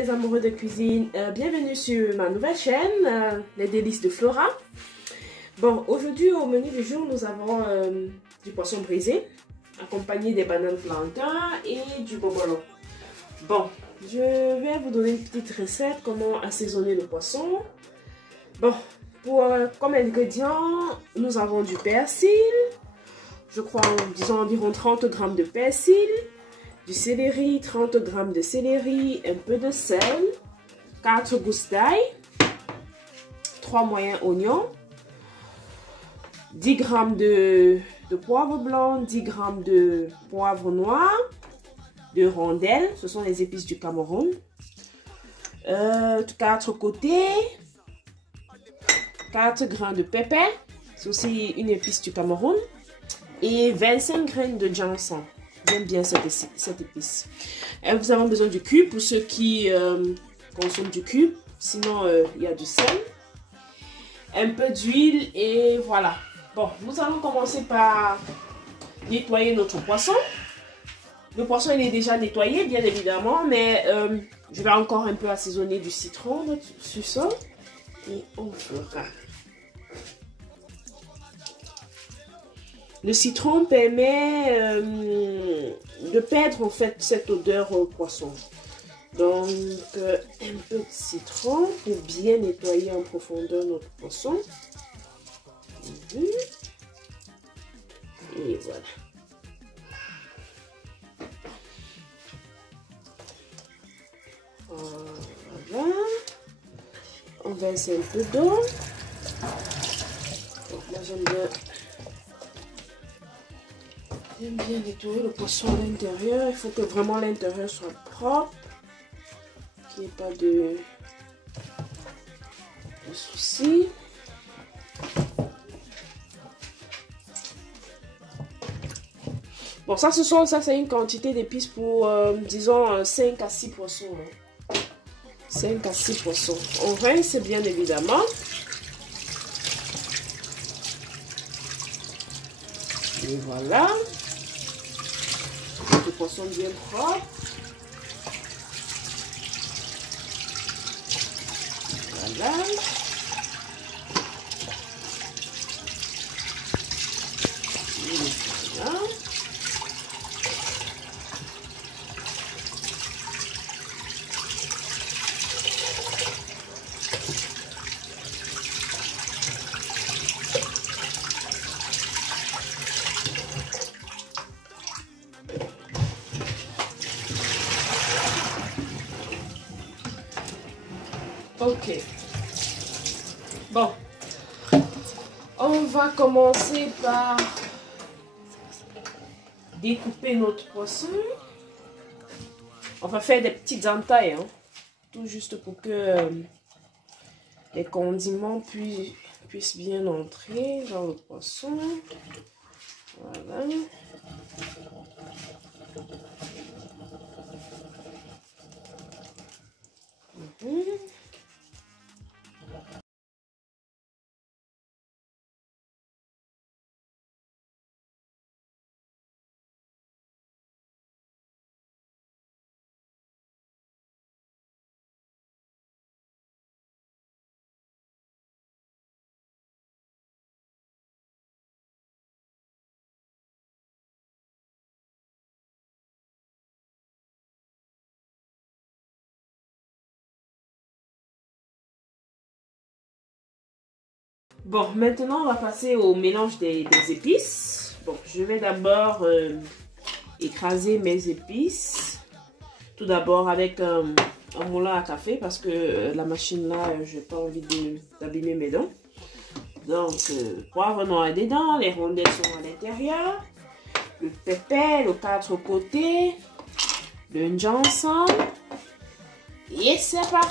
les amoureux de cuisine, bienvenue sur ma nouvelle chaîne, les délices de Flora. Bon, aujourd'hui au menu du jour, nous avons du poisson brisé, accompagné des bananes plantains et du bobolo. Bon, je vais vous donner une petite recette, comment assaisonner le poisson. Bon, comme ingrédients, nous avons du persil, je crois, disons environ 30 g de persil, du céleri, 30 g de céleri, un peu de sel, 4 gousses d'ail, 3 moyens oignons, 10 g de poivre blanc, 10 g de poivre noir, de rondelles, ce sont les épices du Cameroun, 4 côtés, 4 g de pépé, c'est aussi une épice du Cameroun, et 25 g de ginseng. J'aime bien cette épice. Vous avez besoin du cube pour ceux qui consomment du cube. Sinon, il y a du sel. Un peu d'huile et voilà. Bon, nous allons commencer par nettoyer notre poisson. Le poisson, il est déjà nettoyé, bien évidemment. Mais je vais encore un peu assaisonner du citron sur ça. Et on fera. Le citron permet de perdre en fait cette odeur au poisson. Donc un peu de citron pour bien nettoyer en profondeur notre poisson. Et voilà. Voilà. On verse un peu d'eau. Moi j'aime bien nettoyer le poisson à l'intérieur. Il faut que vraiment l'intérieur soit propre. Qu'il n'y ait pas de soucis. Bon, ça c'est une quantité d'épices pour, disons, 5 à 6 poissons. 5 à 6 poissons. On rince bien évidemment. Et voilà. Le poisson bien propre. Voilà. Et voilà. Ok. Bon. On va commencer par découper notre poisson. On va faire des petites entailles, hein, tout juste pour que les condiments puissent bien entrer dans le poisson. Voilà. Bon, maintenant on va passer au mélange des épices. Bon, je vais d'abord écraser mes épices. Tout d'abord avec un moulin à café parce que la machine là, j'ai pas envie d'abîmer mes dents. Donc, poivre noir est dedans, les rondelles sont à l'intérieur, le pépé, les 4 côtés, le ginseng. Et c'est parti.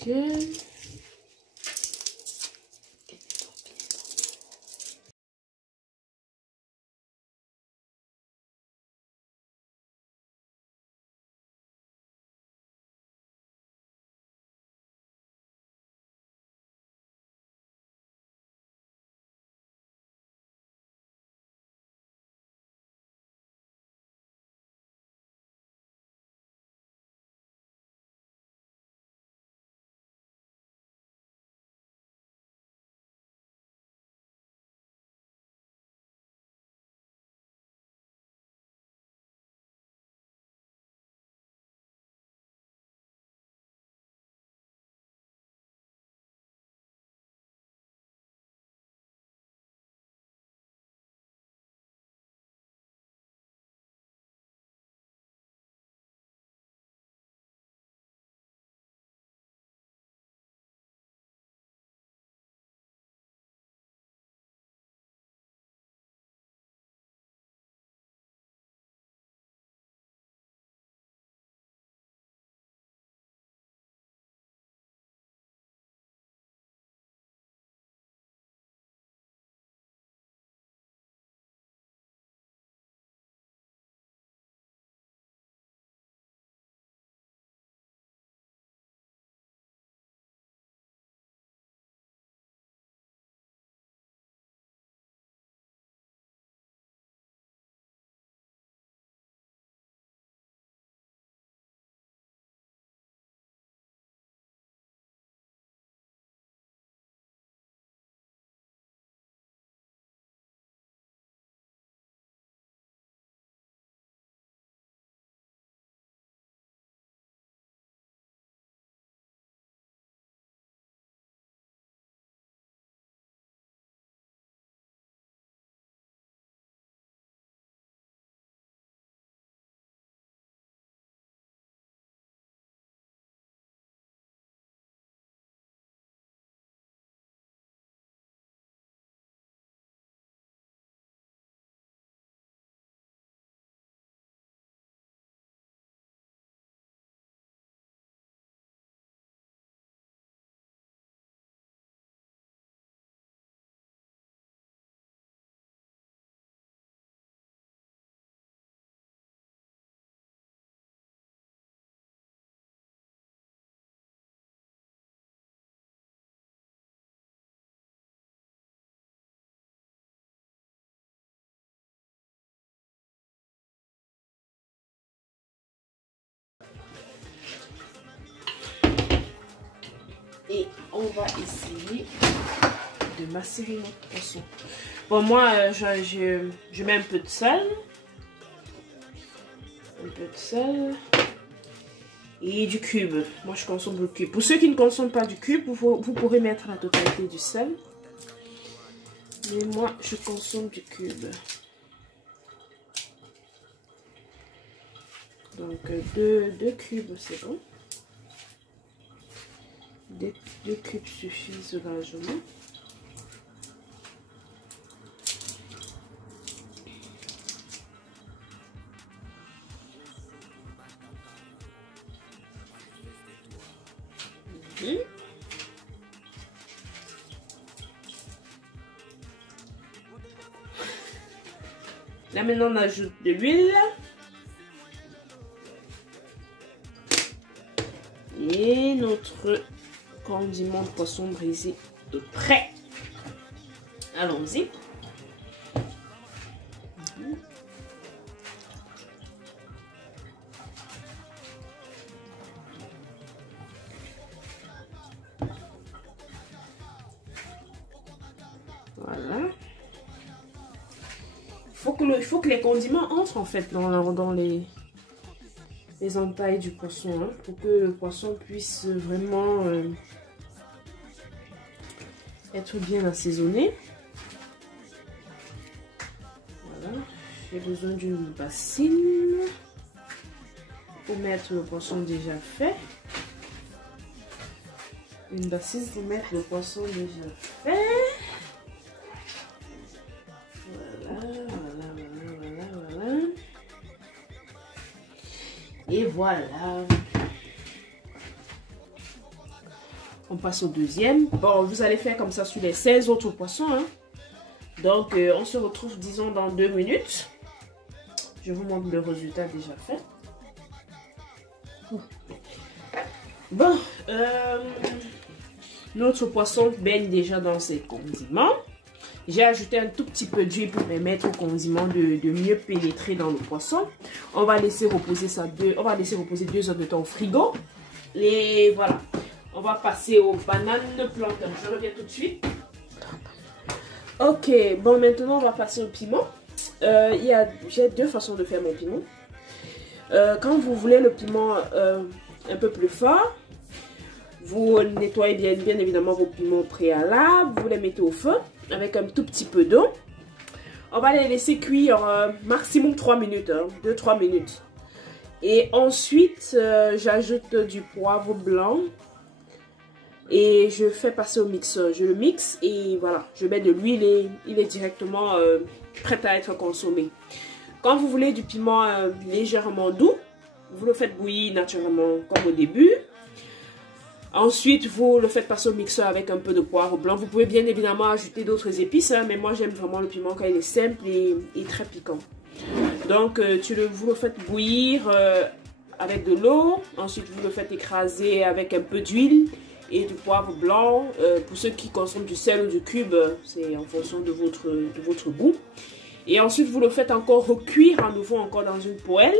Ok. Et on va essayer de macérer notre poisson. Bon, moi, je mets un peu de sel. Un peu de sel. Et du cube. Moi, je consomme le cube. Pour ceux qui ne consomment pas du cube, vous pourrez mettre la totalité du sel. Mais moi, je consomme du cube. Donc, deux cubes, c'est bon. Deux cubes suffisent largement. Là maintenant on ajoute de l'huile. Et notre condiment de poisson brisé est prêt. Allons-y. Voilà. Il faut que les condiments entrent en fait dans les entailles du poisson, hein, pour que le poisson puisse vraiment être bien assaisonné. Voilà. J'ai besoin d'une bassine pour mettre le poisson déjà fait. Une bassine pour mettre le poisson déjà fait. Voilà. Et voilà. On passe au deuxième. Bon, vous allez faire comme ça sur les 16 autres poissons. Hein. Donc, on se retrouve, disons, dans 2 minutes. Je vous montre le résultat déjà fait. Bon, notre poisson baigne déjà dans ses condiments. J'ai ajouté un tout petit peu d'huile pour permettre au condiment de mieux pénétrer dans le poisson. On va laisser reposer ça 2 heures de temps au frigo. Et voilà. On va passer aux bananes plantains. Je reviens tout de suite. Ok, bon, maintenant on va passer au piment. J'ai 2 façons de faire mon piment. Quand vous voulez le piment un peu plus fort, vous nettoyez bien évidemment vos piments préalables. Vous les mettez au feu avec un tout petit peu d'eau. On va les laisser cuire maximum 3 minutes, 2-3 minutes. Et ensuite, j'ajoute du poivre blanc. Et je fais passer au mixeur. Je le mixe et voilà, je mets de l'huile et il est directement prêt à être consommé. Quand vous voulez du piment légèrement doux, vous le faites bouillir naturellement comme au début. Ensuite, vous le faites passer au mixeur avec un peu de poivre blanc. Vous pouvez bien évidemment ajouter d'autres épices, hein, mais moi j'aime vraiment le piment quand il est simple et très piquant. Donc, vous le faites bouillir avec de l'eau. Ensuite, vous le faites écraser avec un peu d'huile et du poivre blanc. Pour ceux qui consomment du sel ou du cube, c'est en fonction de votre goût. Et ensuite, vous le faites encore recuire à nouveau encore dans une poêle.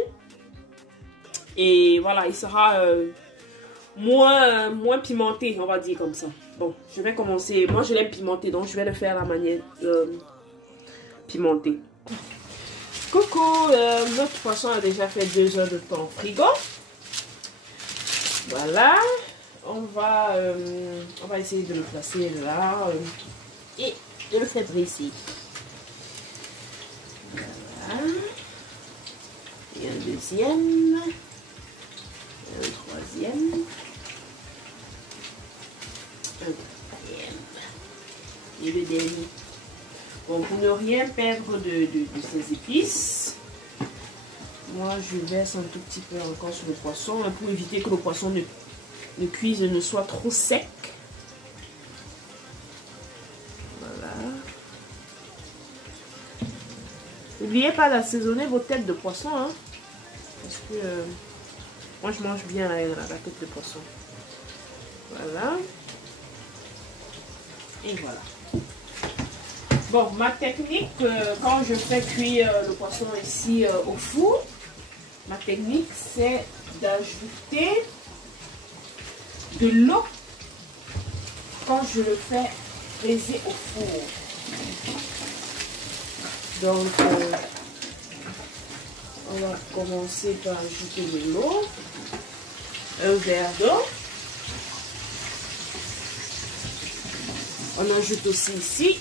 Et voilà, il sera moins pimenté, on va dire comme ça. Bon, je vais commencer. Moi, je l'aime pimenté, donc je vais le faire à la manière pimentée. Coucou, notre poisson a déjà fait 2 heures de temps au frigo. Voilà. On va essayer de le placer là et de le faire dresser. Voilà. Et un deuxième. Et un troisième. Un quatrième. Et le dernier. Bon, pour ne rien perdre de ces épices, moi je verse un tout petit peu encore sur le poisson hein, pour éviter que le poisson ne cuise et ne soit trop sec. Voilà. N'oubliez pas d'assaisonner vos têtes de poisson. Hein, parce que moi je mange bien la tête de poisson. Voilà. Et voilà. Bon, ma technique, quand je fais cuire le poisson ici au four, ma technique c'est d'ajouter de l'eau quand je le fais braiser au four. Donc, on va commencer par ajouter de l'eau, un verre d'eau. On ajoute aussi ici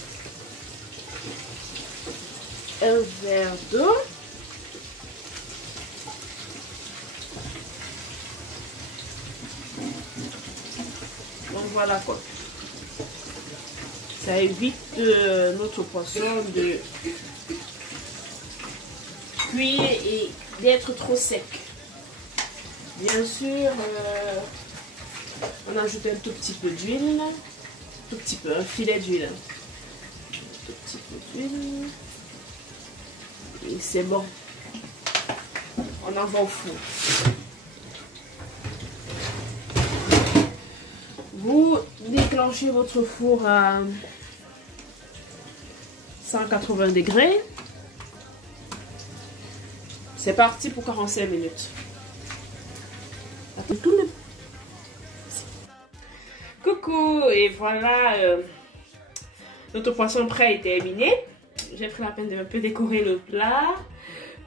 un verre d'eau. Donc voilà quoi. Ça évite notre poisson de cuire et d'être trop sec. Bien sûr, on ajoute un tout petit peu d'huile. Tout petit peu, un filet d'huile. Un tout petit peu d'huile. Et c'est bon. On envoie au four. Vous déclenchez votre four à 180 degrés. C'est parti pour 45 minutes. Coucou, et voilà, notre poisson prêt est terminé. J'ai pris la peine de un peu décorer le plat.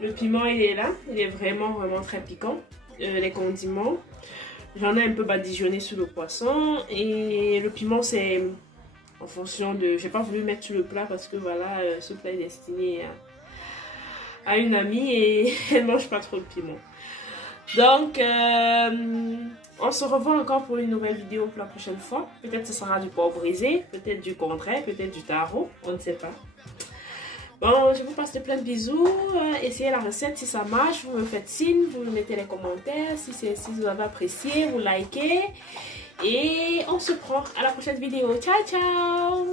Le piment, il est là. Il est vraiment très piquant. Les condiments. J'en ai un peu badigeonné sur le poisson. Et le piment, c'est en fonction de... J'ai pas voulu mettre sur le plat parce que voilà, ce plat est destiné à une amie et elle mange pas trop de piment. Donc, on se revoit encore pour une nouvelle vidéo pour la prochaine fois. Peut-être ce sera du porc brisé, peut-être du contraire, peut-être du taro, on ne sait pas. Bon, je vous passe de plein de bisous. Essayez la recette si ça marche. Vous me faites signe, vous me mettez les commentaires. Si vous avez apprécié, vous likez. Et on se prend à la prochaine vidéo. Ciao, ciao!